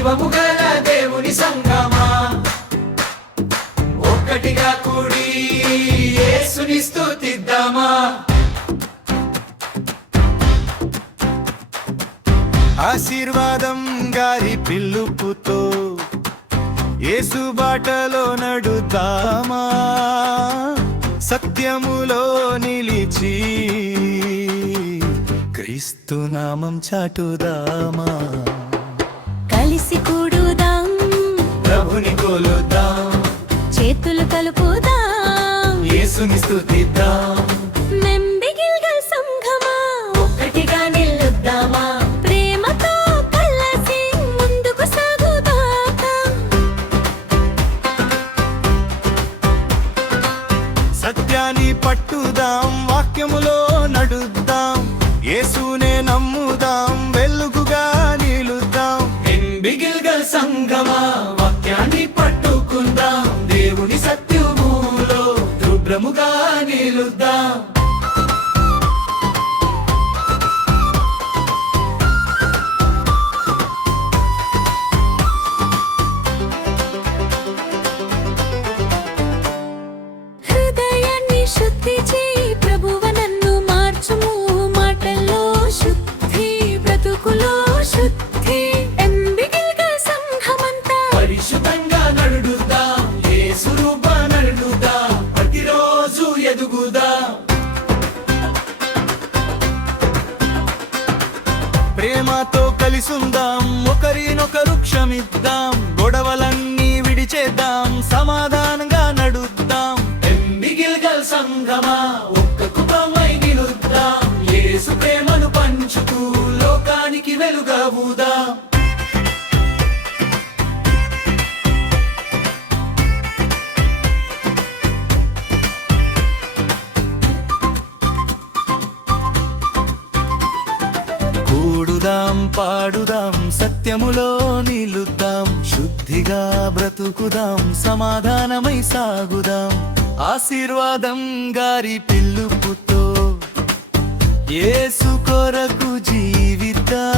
జీవము గల దేవుని సంగమా, ఒక్కటిగా కూడి యేసుని స్తుతిద్దామా. ఆశీర్వాదం గారి పిలుపుతో యేసు బాటలో నడుద్దామా, సత్యములో నిలిచి క్రీస్తు నామం చాటుదామా. కలిసి కూడుదాం, ప్రభుని కొలుద్దాం, చేతులు కలుపుదాం, యేసుని స్తుతిద్దాం. మెంబిగిల్గల్ సంఘమా, ఒక్కటిగా నిలుద్దామా, ప్రేమతో కలిసి ముందుకు సాగుదాం. సత్యాన్ని పట్టుదాం, వాక్యములో నడుద్దాం, యేసునే నమ్ముదాం, వెలుగుగా నిలుద్దాం. గిల్గల్ సంగమా, వాక్యాన్ని పట్టుకుందాం, దేవుని సత్యములో రుద్రముగా నిలుద్దాం. హృదయాన్ని శుద్ధి చేయి ప్రభువ, నన్ను మార్చుము, మాటల్లో శుద్ధి, బ్రతుకులో శుద్ధి. ఎంబిగిల్గల్ సంఘమంతా పరిశుద్ధంగా నడుద్దాం, యేసు రూప నడుద్దాం, ప్రతిరోజు ఎదుగుదాం. ప్రేమతో కలిసుందాం, ఒకరినొకరు క్షమిద్దాం, గొడవలన్నీ విడిచేద్దాం, సమాధానంగా నడుద్దాం. గిల్గల్ సంగమా, ఒక్క కుటుంబమై నిలుద్దాం, యేసు ప్రేమను పంచుతూ లోకానికి వెలుగవుదాం. కూడుదాం, పాడుదాం, సత్యములో నిలుద్దాం, శుద్ధిగా బ్రతుకుదాం, సమాధానమై సాగుదాం. ఆశీర్వాదం గారి పిలుపుతో యేసు కొరకు జీవిద్దాం.